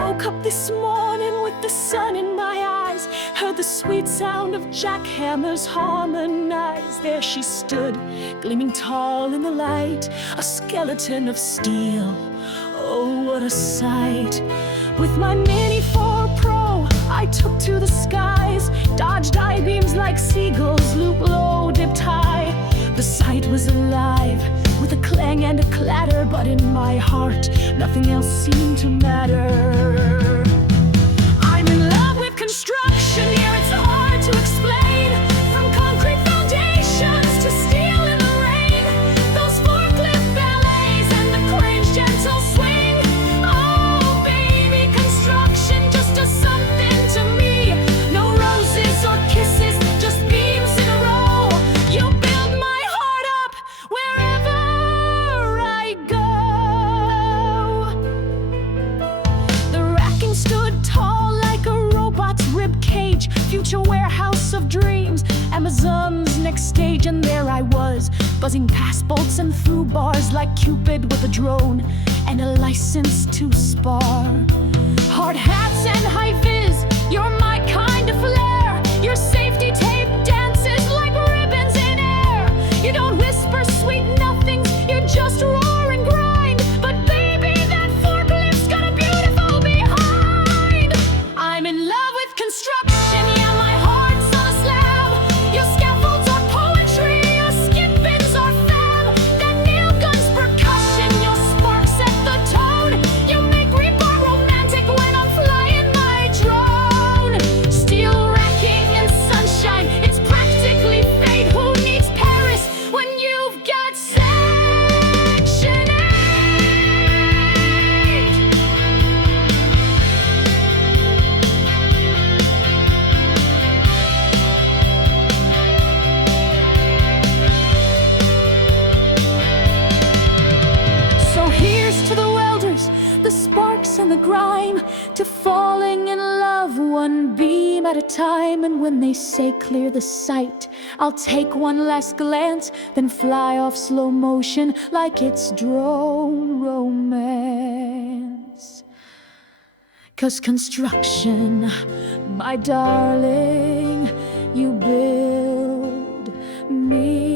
woke up this morning with the sun in my eyes, heard the sweet sound of jackhammers harmonize. There she stood, gleaming tall in the light, a skeleton of steel. Oh, what a sight! With my Mini 4 Pro, I took to the skies, dodged I-beams like seagulls, loop low, dipped high. The sight was alive, with a clang and a clatter, but in my heart, nothing else seemed to matter. I'm in love with construction, yeah, it's hard to explain. From concrete foundations to steel in the rain, those forklift ballets and the crane's gentle swing. Oh, baby, construction just does something to me. No roses or kisses, just beams in a row. You build my heart up wherever I go. The racking stood tall like a robot's rib cage, future warehouse of dreams, Amazon's next stage. And there I was, buzzing past bolts and through bars like Cupid with a drone and a license to spar. Hard hats and high vis, you're my kind of flair. Your safety tape dances like ribbons in air. You don't whisper sweet nothings, you just roar and grind. But baby, that forklift's got a beautiful behind. I'm in love with construction, yeah, my heart's on a slab. Your scaffolds are poetry, your skip bins are fab. That nail gun's percussion, your sparks set the tone. You make rebar romantic when I'm flying my drone. Steel racking and sunshine, it's practically fate. Who needs Paris when you've got Section 8? So here's to the welders, the sparks and the grime, to falling in love one beam at a time. And when they say clear the sight, I'll take one last glance, then fly off slow motion like it's drone romance. 'Cause construction, my darling, you build me